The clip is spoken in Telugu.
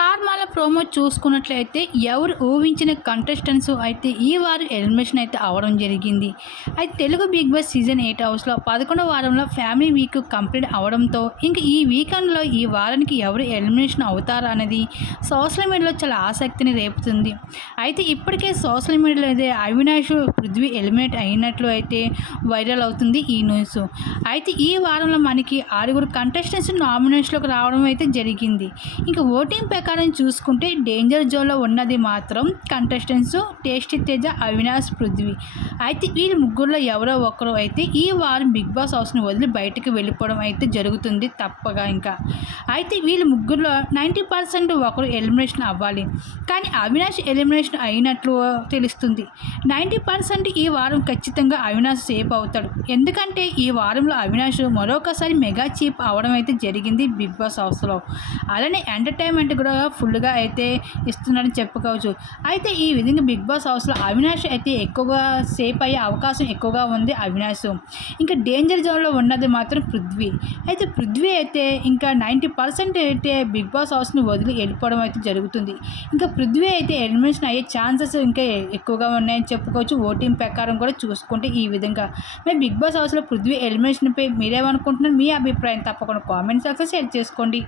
Karma. ప్రోమో చూసుకున్నట్లయితే ఎవరు ఊహించిన కంటెస్టెంట్స్ అయితే ఈ వారం ఎలిమినేషన్ అయితే అవడం జరిగింది. అయితే Telugu Bigg Boss season eight హౌస్లో పదకొండవ వారంలో ఫ్యామిలీ వీక్ కంప్లీట్ అవడంతో ఇంకా ఈ వీకెండ్లో ఈ వారానికి ఎవరు ఎలిమినేషన్ అవుతారా అనేది సోషల్ మీడియాలో చాలా ఆసక్తిని రేపుతుంది. అయితే ఇప్పటికే సోషల్ మీడియాలో అయితే అవినాష్ పృథ్వీ ఎలిమినేట్ అయినట్లు అయితే వైరల్ అవుతుంది ఈ న్యూస్ అయితే ఈ వారంలో మనకి ఆరుగురు కంటెస్టెంట్స్ నామినేషన్లోకి రావడం అయితే జరిగింది. ఇంకా ఓటింగ్ ప్రకారం చూసుకుంటే చూసుకుంటే డేంజర్ జోన్లో ఉన్నది మాత్రం కంటెస్టెంట్స్ టేస్టీ తేజ అవినాష్ పృథ్వీ. అయితే వీళ్ళు ముగ్గురులో ఎవరో ఒకరు అయితే ఈ వారం బిగ్ బాస్ హౌస్ని వదిలి బయటకు వెళ్ళిపోవడం అయితే జరుగుతుంది తప్పగా ఇంకా. అయితే వీళ్ళు ముగ్గురులో నైంటీ పర్సెంట్ ఒకరు ఎలిమినేషన్ అవ్వాలి. కానీ అవినాష్ ఎలిమినేషన్ అయినట్లు తెలుస్తుంది. నైంటీ పర్సెంట్ ఈ వారం ఖచ్చితంగా అవినాష్ సేఫ్ అవుతాడు. ఎందుకంటే ఈ వారంలో అవినాష్ మరొకసారి మెగా చీప్ అవడం అయితే జరిగింది బిగ్ బాస్ హౌస్లో. అలానే ఎంటర్టైన్మెంట్ కూడా ఫుల్గా అయితే ఇస్తున్నాడని చెప్పుకోవచ్చు. అయితే ఈ విధంగా బిగ్ బాస్ హౌస్లో అవినాష్ అయితే ఎక్కువగా సేఫ్ అయ్యే అవకాశం ఎక్కువగా ఉంది అవినాష్. ఇంకా డేంజర్ జోన్లో ఉన్నది మాత్రం పృథ్వీ. అయితే పృథ్వీ అయితే ఇంకా నైంటీ పర్సెంట్ అయితే బిగ్ బాస్ హౌస్ని వదిలి వెళ్ళిపోవడం అయితే జరుగుతుంది. ఇంకా పృథ్వీ అయితే ఎలిమినేషన్ అయ్యే ఛాన్సెస్ ఇంకా ఎక్కువగా ఉన్నాయని చెప్పుకోవచ్చు. ఓటింగ్ ప్రకారం కూడా చూసుకుంటే ఈ విధంగా. మేము బిగ్ బాస్ హౌస్లో పృథ్వీ ఎలిమినేషన్పై మీరేమనుకుంటున్నారు? మీ అభిప్రాయం తప్పకుండా కామెంట్ సెక్షన్ షేర్ చేసుకోండి.